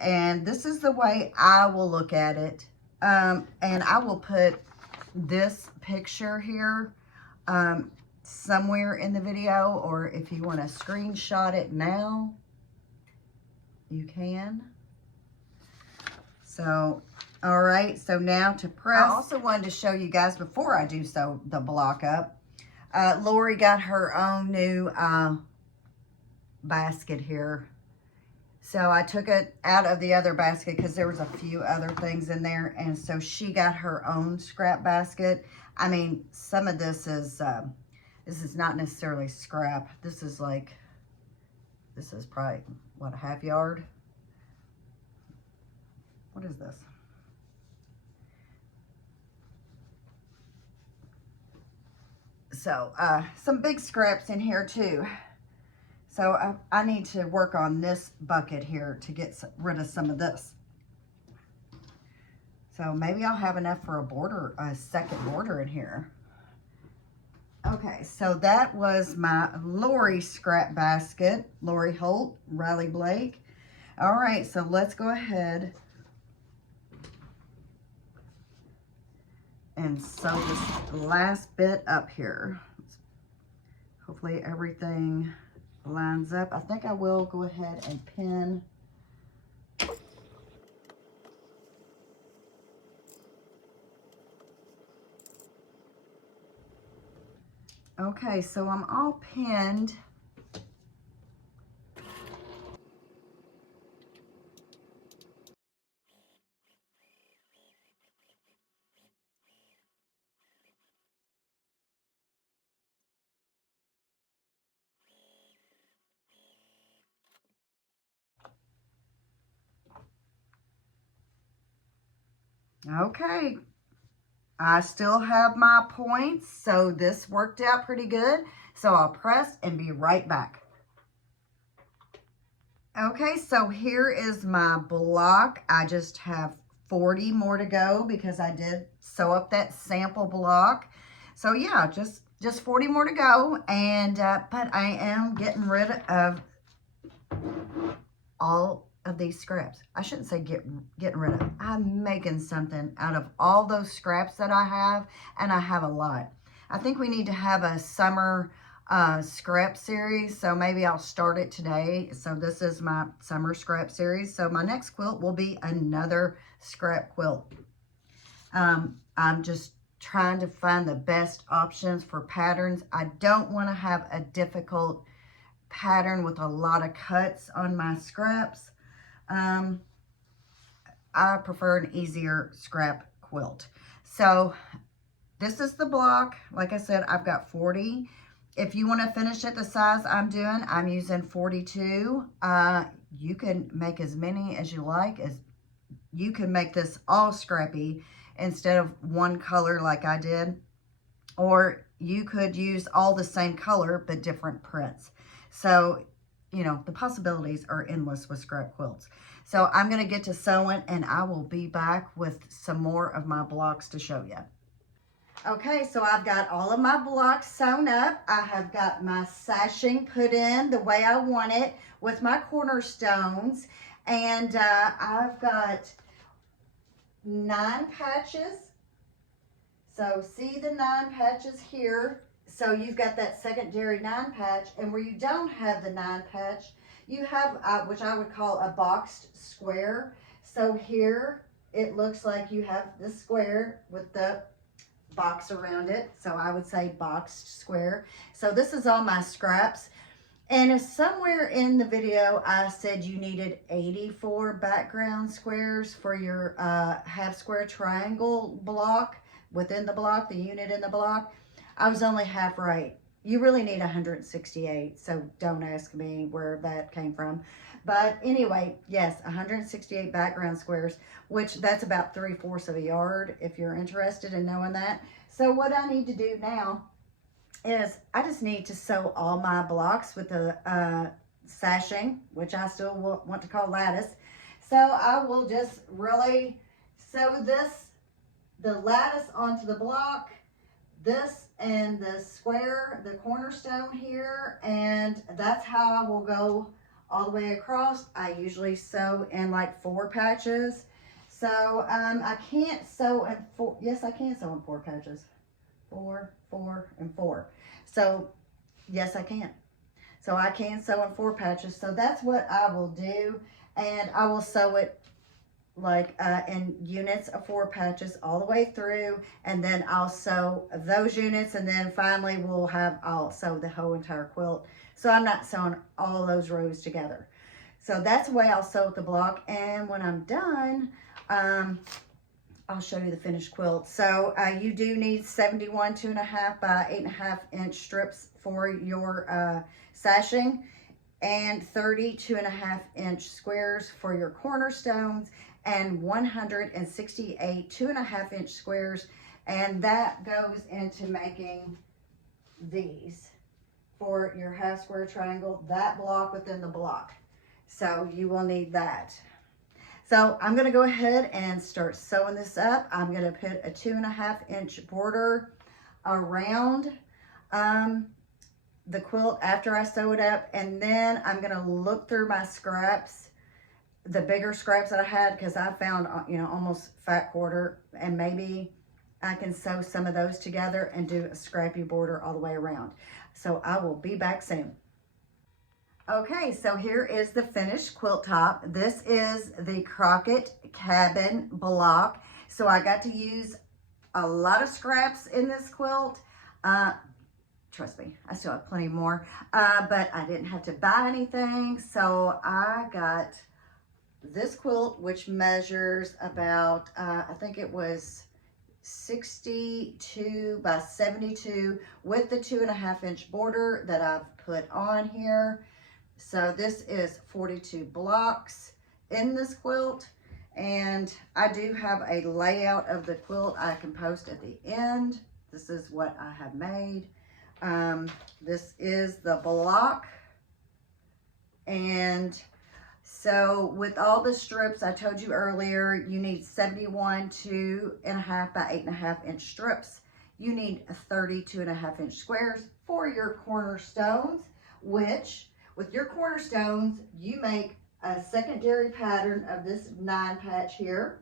and this is the way I will look at it. And I will put this picture here somewhere in the video, or if you want to screenshot it now, you can. So, all right, so now to press. I also wanted to show you guys before I do sew the block up. Lori got her own new basket here. So I took it out of the other basket because there was a few other things in there. And so she got her own scrap basket. I mean, some of this is not necessarily scrap. This is probably, what, a half yard? What is this? So, some big scraps in here too. So I need to work on this bucket here to get rid of some of this. So maybe I'll have enough for a second border in here. Okay, so that was my Lori scrap basket. Lori Holt, Riley Blake. All right, so let's go ahead and sew this last bit up here. Let's Hopefully everything lines up. I think I will go ahead and pin. Okay, so I'm all pinned. Okay, I still have my points, so this worked out pretty good. So I'll press and be right back. Okay, so here is my block. I just have 40 more to go because I did sew up that sample block. So yeah, just 40 more to go. And but I am getting rid of all of these scraps. I shouldn't say getting rid of. I'm making something out of all those scraps that I have, and I have a lot. I think we need to have a summer scrap series, so maybe I'll start it today. So this is my summer scrap series. So my next quilt will be another scrap quilt. I'm just trying to find the best options for patterns. I don't want to have a difficult pattern with a lot of cuts on my scraps. I prefer an easier scrap quilt. So this is the block. Like I said, I've got 40. If you want to finish it the size I'm doing, I'm using 42. You can make as many as you like. As you can make this all scrappy instead of one color like I did. Or you could use all the same color but different prints. So, you know, the possibilities are endless with scrap quilts. So I'm going to get to sewing, and I will be back with some more of my blocks to show you. Okay, so I've got all of my blocks sewn up. I have got my sashing put in the way I want it with my cornerstones. And I've got 9 patches. So see the 9 patches here. So you've got that secondary 9 patch, and where you don't have the 9 patch, you have, which I would call a boxed square. So here it looks like you have the square with the box around it. So I would say boxed square. So this is all my scraps. And somewhere in the video, I said you needed 84 background squares for your half square triangle block within the block, the unit in the block. I was only half right. You really need 168, so don't ask me where that came from. But anyway, yes, 168 background squares, which that's about 3/4 of a yard if you're interested in knowing that. So what I need to do now is I just need to sew all my blocks with the sashing, which I still want to call lattice. So I will just really sew the lattice onto the block, this and the square, the cornerstone here, and that's how I will go all the way across. I usually sew in like 4 patches. So I can't sew in 4, yes I can sew in 4 patches. 4, 4, and 4. So yes I can. So I can sew in 4 patches. So that's what I will do, and I will sew it like in units of 4 patches all the way through, and then I'll sew those units, and then finally I'll sew the whole entire quilt. So I'm not sewing all those rows together. So that's the way I'll sew with the block, and when I'm done, I'll show you the finished quilt. So you do need 71 2.5 by 8.5 inch strips for your sashing, and 30 2.5 inch squares for your cornerstones, and 168 2.5 inch squares, and that goes into making these for your half square triangle, that block within the block. So you will need that. So I'm going to go ahead and start sewing this up. I'm going to put a 2.5 inch border around the quilt after I sew it up, and then I'm going to look through my scraps, the bigger scraps that I had, because I found, you know, almost fat quarter, and maybe I can sew some of those together and do a scrappy border all the way around. So I will be back soon. Okay, so here is the finished quilt top. This is the Crockett Cabin block. So I got to use a lot of scraps in this quilt. Trust me, I still have plenty more, but I didn't have to buy anything. So I got this quilt, which measures about, I think it was 62 by 72 with the 2.5 inch border that I've put on here. So this is 42 blocks in this quilt, and I do have a layout of the quilt I can post at the end. This is what I have made. This is the block, and so with all the strips I told you earlier, you need 71 2.5 by 8.5 inch strips. You need 30 2.5 inch squares for your cornerstones, which with your cornerstones, you make a secondary pattern of this 9 patch here,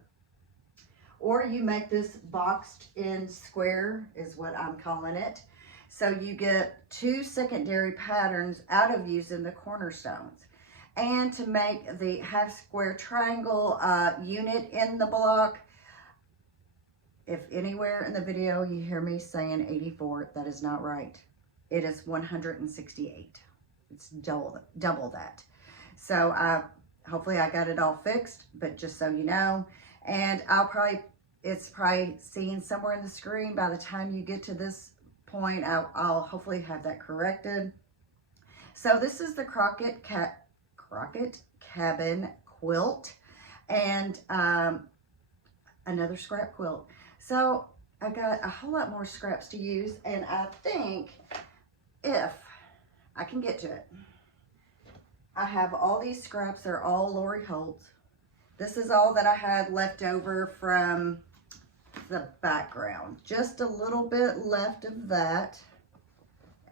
or you make this boxed in square is what I'm calling it. So you get 2 secondary patterns out of using the cornerstones. And to make the half square triangle unit in the block, if anywhere in the video you hear me saying 84, that is not right. It is 168. It's double that. So hopefully I got it all fixed, but just so you know, and it's probably seen somewhere in the screen by the time you get to this point. I'll hopefully have that corrected. So this is the Crockett Cabin quilt, and another scrap quilt. So I got a whole lot more scraps to use, and I think if I can get to it, I have all these scraps. They're all Lori Holt's. This is all that I had left over from the background. Just a little bit left of that,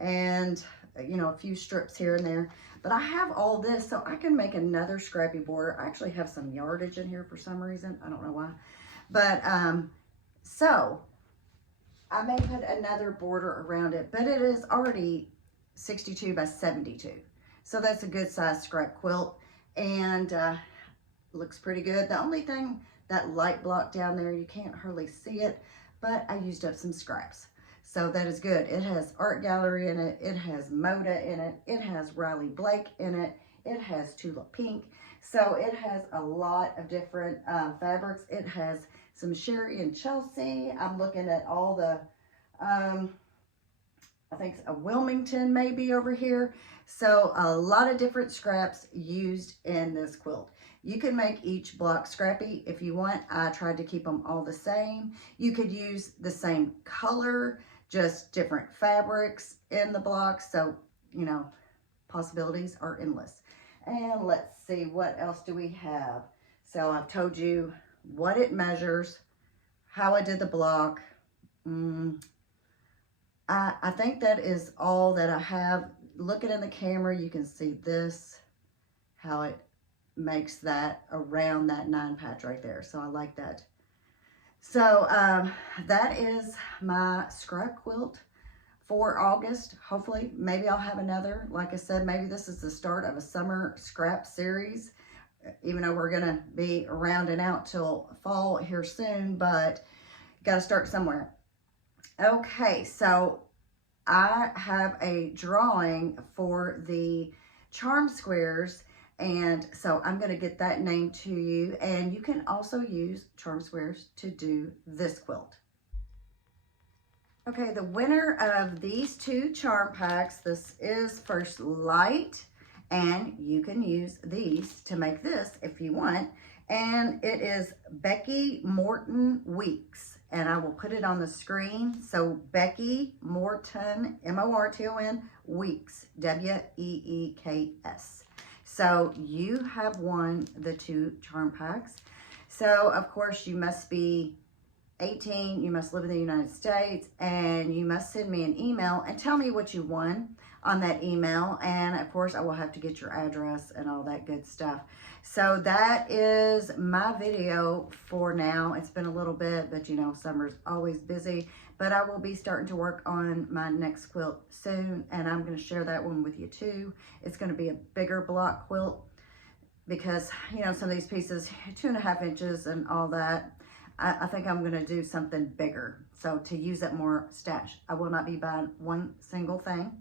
and you know, a few strips here and there. But I have all this, so I can make another scrappy border. I actually have some yardage in here for some reason. I don't know why. But so I may put another border around it, but it is already 62 by 72. So that's a good size scrap quilt, and looks pretty good. The only thing, that light block down there, you can't hardly see it, but I used up some scraps. So that is good. It has Art Gallery in it. It has Moda in it. It has Riley Blake in it. It has Tulip Pink. So it has a lot of different fabrics. It has some Sherry and Chelsea. I'm looking at all the, I think a Wilmington maybe over here. So a lot of different scraps used in this quilt. You can make each block scrappy if you want. I tried to keep them all the same. You could use the same color, just different fabrics in the blocks. So, you know, possibilities are endless. And let's see, what else do we have? So I've told you what it measures, how I did the block. I think that is all that I have. Looking in the camera, you can see this, how it makes that around that 9 patch right there. So I like that. So that is my scrap quilt for August. Hopefully, maybe I'll have another. Like I said, maybe this is the start of a summer scrap series, even though we're gonna be rounding out till fall here soon, but gotta start somewhere. Okay, so I have a drawing for the charm squares, and so I'm going to get that name to you, and you can also use charm squares to do this quilt. Okay, the winner of these 2 charm packs, this is First Light, and you can use these to make this if you want, and it is Becky Morton Weeks, and I will put it on the screen. So Becky Morton, M-O-R-T-O-N, Weeks, W-E-E-K-S. So you have won the 2 charm packs. So of course you must be 18, you must live in the United States, and you must send me an email and tell me what you won on that email. And of course I will have to get your address and all that good stuff. So that is my video for now. It's been a little bit, but you know, summer's always busy. But I will be starting to work on my next quilt soon, and I'm going to share that one with you too. It's going to be a bigger block quilt because, you know, some of these pieces, 2.5 inches and all that, I think I'm going to do something bigger. So to use up more stash, I will not be buying one single thing.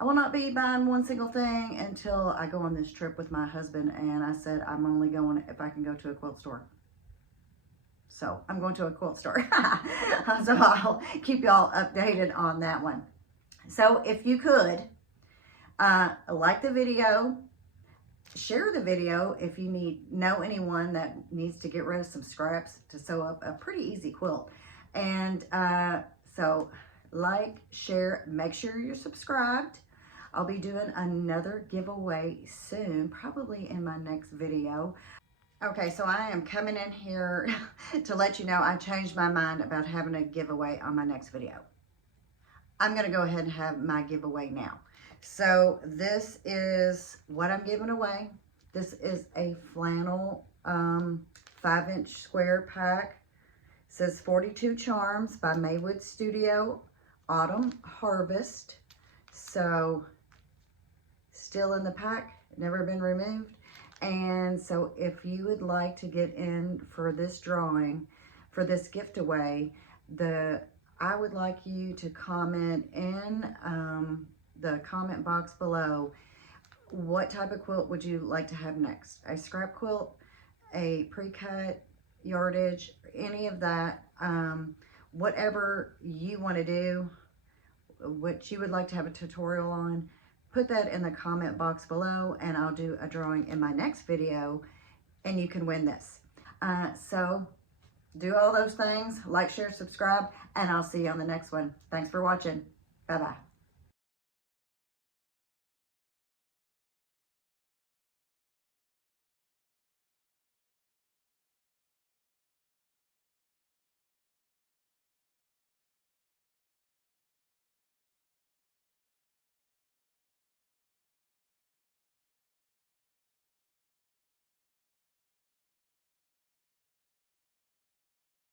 I will not be buying one single thing until I go on this trip with my husband, and I said I'm only going if I can go to a quilt store. So I'm going to a quilt store. So I'll keep y'all updated on that one. So if you could, like the video, share the video if you know anyone that needs to get rid of some scraps to sew up a pretty easy quilt. And so like, share, make sure you're subscribed. I'll be doing another giveaway soon, probably in my next video. Okay, so I am coming in here to let you know I changed my mind about having a giveaway on my next video. I'm going to go ahead and have my giveaway now. So this is what I'm giving away. This is a flannel 5-inch square pack. It says 42 Charms by Maywood Studio Autumn Harvest. So still in the pack, never been removed. And so if you would like to get in for this drawing, for this giveaway, I would like you to comment in the comment box below, what type of quilt would you like to have next? A scrap quilt, a pre-cut, yardage, any of that, whatever you want to do, what you would like to have a tutorial on, put that in the comment box below, and I'll do a drawing in my next video, and you can win this. So do all those things, like, share, subscribe, and I'll see you on the next one. Thanks for watching. Bye-bye.